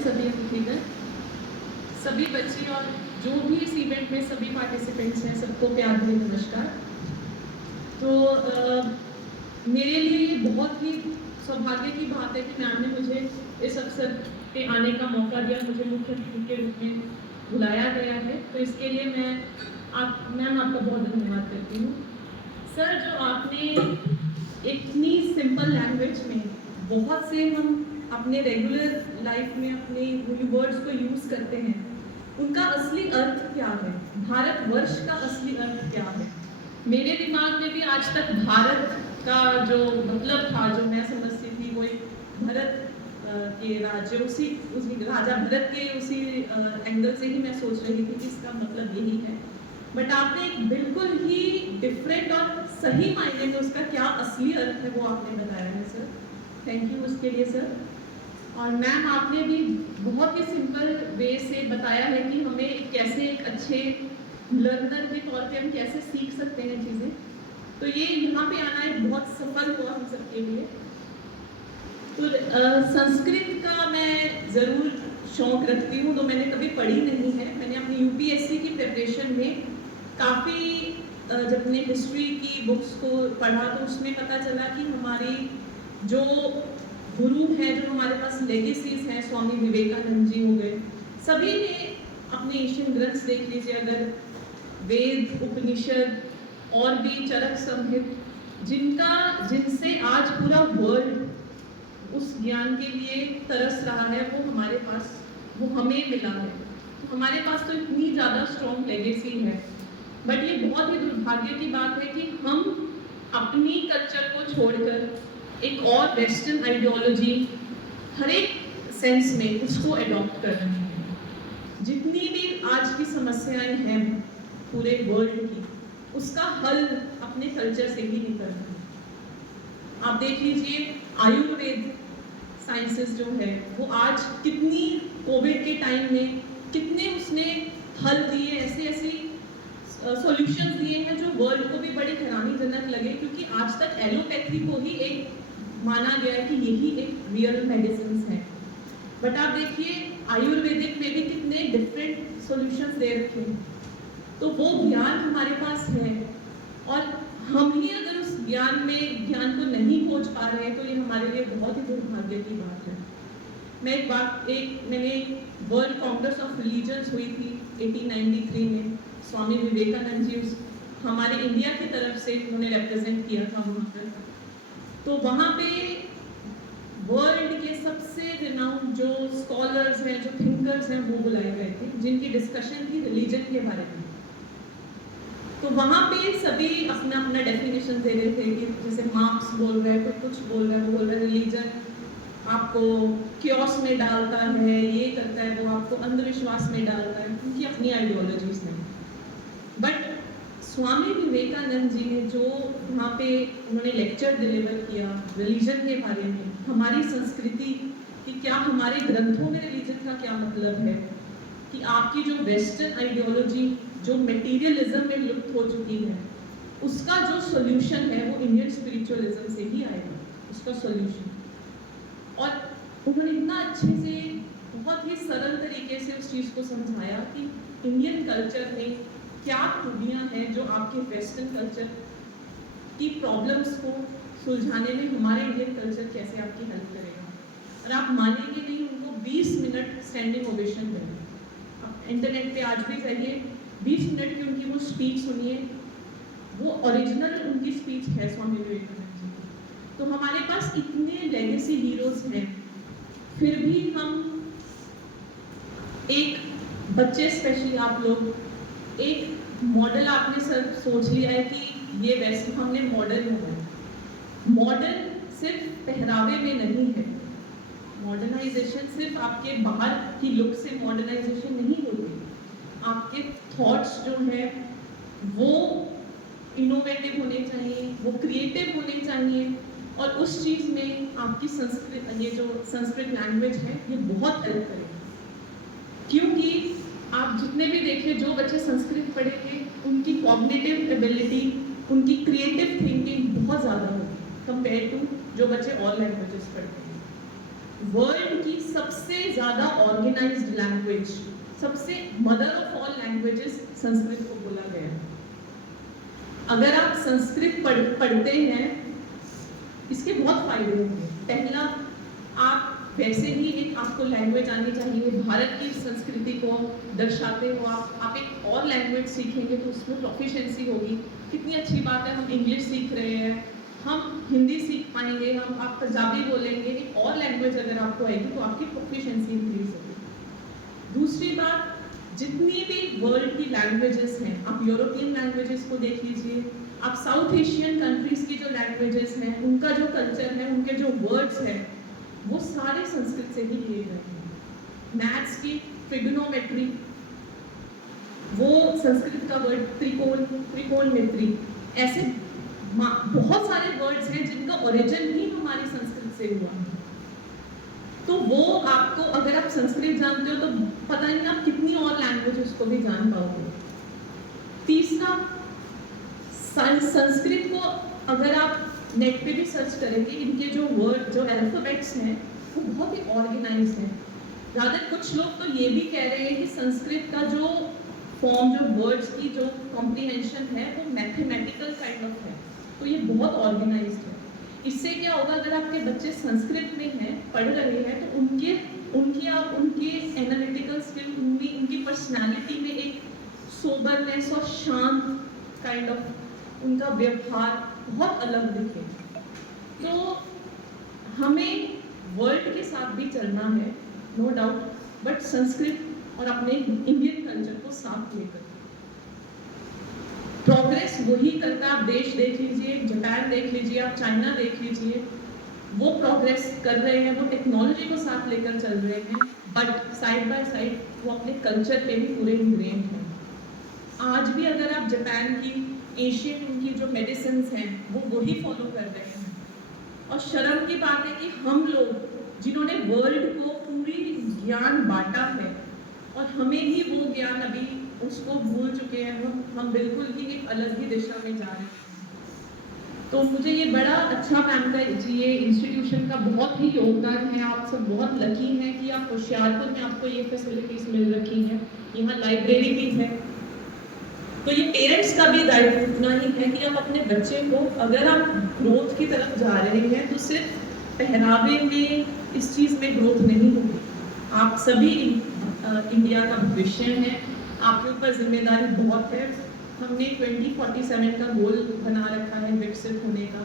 सभी अतिथिगण, सभी बच्चे और जो भी इस इवेंट में सभी पार्टिसिपेंट्स हैं, सबको प्यार भरी नमस्कार। तो मेरे लिए ये बहुत ही सौभाग्य की बात है कि मैम ने मुझे इस अवसर पे आने का मौका दिया, मुझे मुख्य अतिथि के रूप में बुलाया गया है। तो इसके लिए मैं मैम आपका बहुत धन्यवाद करती हूँ। सर, जो आपने इतनी सिंपल लैंग्वेज में बहुत से हम अपने रेगुलर लाइफ में अपने वर्ड्स को यूज़ करते हैं, उनका असली अर्थ क्या है, भारतवर्ष का असली अर्थ क्या है। मेरे दिमाग में भी आज तक भारत का जो मतलब था, जो मैं समझती थी, वो एक भरत के राज्य, उसी राजा भरत के उसी एंगल से ही मैं सोच रही थी कि इसका मतलब यही है। बट आपने एक बिल्कुल ही डिफरेंट और सही मायने में उसका क्या असली अर्थ है वो आपने बताया है सर। थैंक यू उसके लिए सर। और मैम, आपने भी बहुत ही सिंपल वे से बताया है कि हमें कैसे एक अच्छे लर्नर के तौर पे हम कैसे सीख सकते हैं चीज़ें। तो ये यहाँ पे आना एक बहुत सफल हुआ हम सबके लिए। तो संस्कृत का मैं ज़रूर शौक रखती हूँ, तो मैंने कभी पढ़ी नहीं है। मैंने अपनी यूपीएससी की प्रिपरेशन में काफ़ी जब अपने हिस्ट्री की बुक्स को पढ़ा तो उसमें पता चला कि हमारी जो गुरु हैं, जो हमारे पास लेगेसीज हैं, स्वामी विवेकानंद जी हो गए, सभी ने अपने एशियन ग्रंथ्स देख लीजिए, अगर वेद, उपनिषद और भी चरक संहित, जिनसे आज पूरा वर्ल्ड उस ज्ञान के लिए तरस रहा है, वो हमारे पास, वो हमें मिला है। तो हमारे पास तो इतनी ज़्यादा स्ट्रॉन्ग लेगेसी है। बट ये बहुत ही दुर्भाग्य की बात है कि हम अपनी कल्चर को छोड़कर एक और वेस्टर्न आइडियोलॉजी हर एक सेंस में उसको अडॉप्ट कर रहे हैं। जितनी भी आज की समस्याएं हैं पूरे वर्ल्ड की, उसका हल अपने कल्चर से ही निकल रहा है। आप देख लीजिए, आयुर्वेद साइंसेस जो है वो आज कितनी, कोविड के टाइम में कितने उसने हल दिए, ऐसे ऐसे सॉल्यूशंस दिए हैं जो वर्ल्ड को भी बड़े हैरानीजनक लगे, क्योंकि आज तक एलोपैथी को ही एक माना गया है कि यही एक रियल मेडिसिन है। बट आप देखिए, आयुर्वेदिक में भी कितने डिफरेंट सॉल्यूशंस दे रखे हैं। तो वो ज्ञान हमारे पास है, और हम ही अगर उस ज्ञान को नहीं पहुंच पा रहे हैं, तो ये हमारे लिए बहुत ही दुर्भाग्य की बात है। मैंने वर्ल्ड कांग्रेस ऑफ रिलीजन्स हुई थी 1893 में, स्वामी विवेकानंद जी हमारे इंडिया की तरफ से उन्होंने रिप्रेजेंट किया था वहाँ पर। तो वहाँ पे वर्ल्ड के सबसे रिनाउंड जो स्कॉलर्स हैं, जो थिंकर्स हैं, वो बुलाए गए थे, जिनकी डिस्कशन थी रिलीजन के बारे में। तो वहाँ पे सभी अपना अपना डेफिनेशन दे रहे थे कि जैसे मार्क्स बोल रहे हैं, कोई कुछ बोल रहा है, वो बोल रहा है रिलीजन आपको क्योस में डालता है, ये करता है, वो आपको अंधविश्वास में डालता है, उनकी अपनी आइडियोलॉजीज हैं। बट स्वामी विवेकानंद जी ने जो वहाँ पे उन्होंने लेक्चर डिलीवर किया रिलीजन के बारे में, हमारी संस्कृति कि क्या हमारे ग्रंथों में रिलीजन का क्या मतलब है, कि आपकी जो वेस्टर्न आइडियोलॉजी जो मटेरियलिज्म में लुप्त हो चुकी है, उसका जो सॉल्यूशन है वो इंडियन स्पिरिचुअलिज्म से ही आएगा, उसका सॉल्यूशन। और उन्होंने इतना अच्छे से, बहुत ही सरल तरीके से उस चीज़ को समझाया कि इंडियन कल्चर में क्या खूबियाँ हैं जो आपके वेस्टर्न कल्चर की प्रॉब्लम्स को सुलझाने में हमारे इंडियन कल्चर कैसे आपकी हेल्प करेगा। और आप मानेंगे नहीं, उनको 20 मिनट स्टैंडिंग ओवेशन देंगे। आप इंटरनेट पे आज भी जाइए, 20 मिनट की उनकी वो स्पीच सुनिए, वो ओरिजिनल उनकी स्पीच है स्वामी विवेकानंद जी की। तो हमारे पास इतने लेगेसी हीरोज हैं, फिर भी हम एक बच्चे, स्पेशली आप लोग, एक मॉडल आपने सर सोच लिया है कि ये वैसे हमने मॉडल होना। मॉडल सिर्फ पहरावे में नहीं है, मॉडर्नाइजेशन सिर्फ आपके बाहर की लुक से मॉडर्नाइजेशन नहीं होती। आपके थॉट्स जो है वो इनोवेटिव होने चाहिए, वो क्रिएटिव होने चाहिए, और उस चीज़ में आपकी संस्कृत, ये जो संस्कृत लैंग्वेज है, ये बहुत हेल्प करेगी। क्योंकि आप जितने भी देखिए, जो बच्चे संस्कृत पढ़े थे, उनकी कॉग्निटिव एबिलिटी, उनकी क्रिएटिव थिंकिंग बहुत ज़्यादा होगी कंपेयर टू जो बच्चे और लैंग्वेजेस पढ़ते हैं। वर्ल्ड की सबसे ज़्यादा ऑर्गेनाइज्ड लैंग्वेज, सबसे mother of all languages Sanskrit को बोला गया। अगर आप संस्कृत पढ़ते हैं, इसके बहुत फायदे होंगे। पहला, आप वैसे ही एक आपको लैंग्वेज आनी चाहिए, भारत की संस्कृति को दर्शाते हो आप एक और लैंग्वेज सीखेंगे तो उसमें प्रोफिशिएंसी होगी। कितनी अच्छी बात है, हम इंग्लिश सीख रहे हैं, हम हिंदी सीख पाएंगे, हम आप पंजाबी बोलेंगे, एक और लैंग्वेज अगर आपको आएगी तो आपकी प्रोफिशिएंसी इंक्रीज होगी। दूसरी बात, जितनी भी वर्ल्ड की लैंग्वेजेस हैं, आप यूरोपियन लैंग्वेजेस को देख लीजिए, आप साउथ एशियन कंट्रीज की जो लैंग्वेजेस हैं, उनका जो कल्चर है, उनके जो वर्ड्स हैं, वो सारे संस्कृत से ही लिए गए हैं। मैथ्स की ट्रिगोनोमेट्री, वो संस्कृत का वर्ड त्रिकोणमिति, ऐसे बहुत सारे वर्ड्स हैं जिनका ओरिजिन ही हमारी संस्कृत से हुआ है। तो वो आपको, अगर आप संस्कृत जानते हो तो पता नहीं आप कितनी और लैंग्वेजेस को भी जान पाओगे। तीसरा, संस्कृत को अगर आप नेट पे भी सर्च करेंगे, इनके जो वर्ड, जो अल्फाबेट्स हैं, वो बहुत ही ऑर्गेनाइज्ड हैं। ज़्यादा कुछ लोग तो ये भी कह रहे हैं कि संस्कृत का जो फॉर्म, जो वर्ड्स की जो कॉम्प्रीहेंशन है, वो मैथमेटिकल काइंड ऑफ है, तो ये बहुत ऑर्गेनाइज्ड है। इससे क्या होगा, अगर आपके बच्चे संस्कृत में हैं, पढ़ रहे हैं, तो उनके एनालिटिकल स्किल, उनकी पर्सनालिटी में एक सोबरनेस और शांत काइंड ऑफ उनका व्यवहार बहुत अलग दिखे। तो हमें वर्ल्ड के साथ भी चलना है, नो डाउट, बट संस्कृत और अपने इंडियन कल्चर को साथ लेकर। प्रोग्रेस वही करता है, आप देश देख लीजिए, जापान देख लीजिए, आप चाइना देख लीजिए, वो प्रोग्रेस कर रहे हैं, वो टेक्नोलॉजी को साथ लेकर चल रहे हैं, बट साइड बाय साइड वो अपने कल्चर पे भी पूरे इंग्रेन हैं। आज भी अगर आप जापान की एशियन, उनकी जो मेडिसिन हैं, वो वही फॉलो कर रहे हैं। और शर्म की बात है कि हम लोग, जिन्होंने वर्ल्ड को पूरी ज्ञान बांटा है, और हमें ही वो ज्ञान अभी उसको भूल चुके हैं, हम बिल्कुल ही एक अलग ही दिशा में जा रहे हैं। तो मुझे ये बड़ा अच्छा मैम का ये इंस्टीट्यूशन का बहुत ही योगदान है। आप सब बहुत लकी हैं कि आप होशियारपुर में आपको ये फैसिलिटीज मिल रखी हैं, यहाँ लाइब्रेरी भी है। तो ये पेरेंट्स का भी दायित्व इतना ही है कि आप अपने बच्चे को, अगर आप ग्रोथ की तरफ जा रहे हैं, तो सिर्फ पहनावे में इस चीज़ में ग्रोथ नहीं होगी। आप सभी इंडिया का भविष्य है, आपके ऊपर जिम्मेदारी बहुत है। हमने 2047 का गोल बना रखा है विकसित होने का।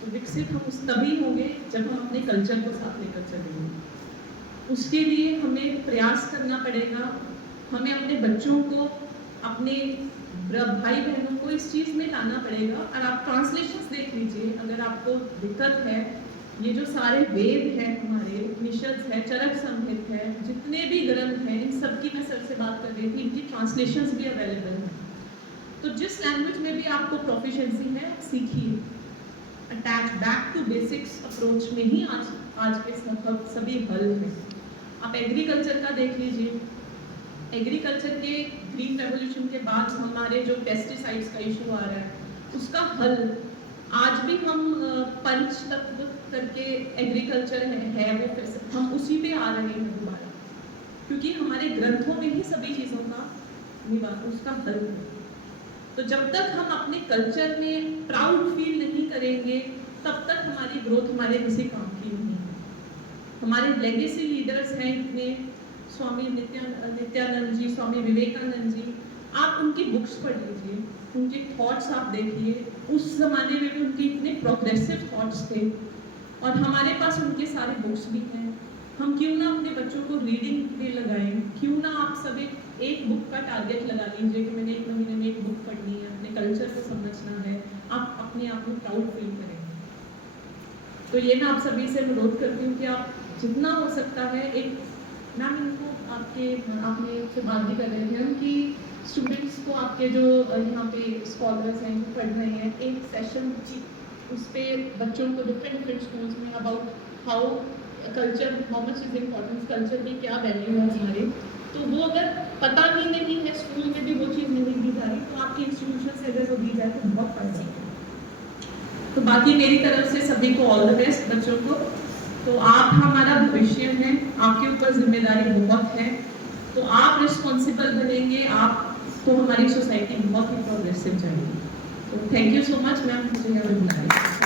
तो विकसित हम तभी होंगे जब हम अपने कल्चर को साथ लेकर चलेंगे। उसके लिए हमें प्रयास करना पड़ेगा, हमें अपने बच्चों को, अपने भाई बहनों को इस चीज़ में लाना पड़ेगा। और आप ट्रांसलेशंस देख लीजिए, अगर आपको दिक्कत है, ये जो सारे वेद हैं हमारे, उपनिषद है, चरक संहित है, जितने भी ग्रंथ हैं, इन सब की मैं सर से बात कर रही थी, इनकी ट्रांसलेशंस भी अवेलेबल हैं। तो जिस लैंग्वेज में भी आपको प्रोफिशिएंसी है, सीखिए। Attach back to basics approach में ही आज के सभी हल हैं। आप एग्रीकल्चर का देख लीजिए, एग्रीकल्चर के ग्रीन रेवोल्यूशन के बाद हमारे जो पेस्टिसाइड्स का इशू आ रहा है, उसका हल आज भी हम पंच तत्व करके एग्रीकल्चर है वो फिर से हम उसी पे आ रहे हैं दोबारा, क्योंकि हमारे ग्रंथों में ही सभी चीज़ों का उसका हल है। तो जब तक हम अपने कल्चर में प्राउड फील नहीं करेंगे, तब तक हमारी ग्रोथ हमारे किसी काम की नहीं है। हमारे लेगेसी लीडर्स हैं इतने, स्वामी नित्यानंद जी, स्वामी विवेकानंद जी, आप उनकी बुक्स पढ़ लीजिए, उनके थॉट्स आप देखिए। उस ज़माने में भी उनके इतने प्रोग्रेसिव थॉट्स थे, और हमारे पास उनके सारे बुक्स भी हैं। हम क्यों ना अपने बच्चों को रीडिंग पे लगाएं, क्यों ना आप सभी एक बुक का टारगेट लगा लीजिए कि मैंने 1 महीने में एक बुक पढ़नी है, अपने कल्चर को समझना है, आप अपने आप को प्राउड फील करेंगे। तो ये मैं आप सभी से अनुरोध करती हूँ कि आप जितना हो सकता है, एक मैम इनको आपने से बात भी कर रहे थे हम कि स्टूडेंट्स को आपके जो यहाँ पे स्कॉलर्स हैं जो पढ़ रहे हैं, एक सेशन उस पर बच्चों को डिफरेंट स्कूल्स में about how culture, how much is importance culture की क्या वैल्यू है हमारे। तो वो अगर पता ही नहीं है, स्कूल में भी वो चीज़ नहीं दी जा रही, तो आपके इंस्टीट्यूशन से अगर वो दी जाए तो बहुत फायदा है। तो बाकी मेरी तरफ से सभी को ऑल द बेस्ट बच्चों को। तो आप हमारा भविष्य हैं, आपके ऊपर जिम्मेदारी बहुत है, तो आप रिस्पॉन्सिबल बनेंगे, आप तो हमारी सोसाइटी बहुत ही प्रोग्रेसिव जाएगी। तो thank you so much ma'am, मुझे यहाँ पे बुलाया।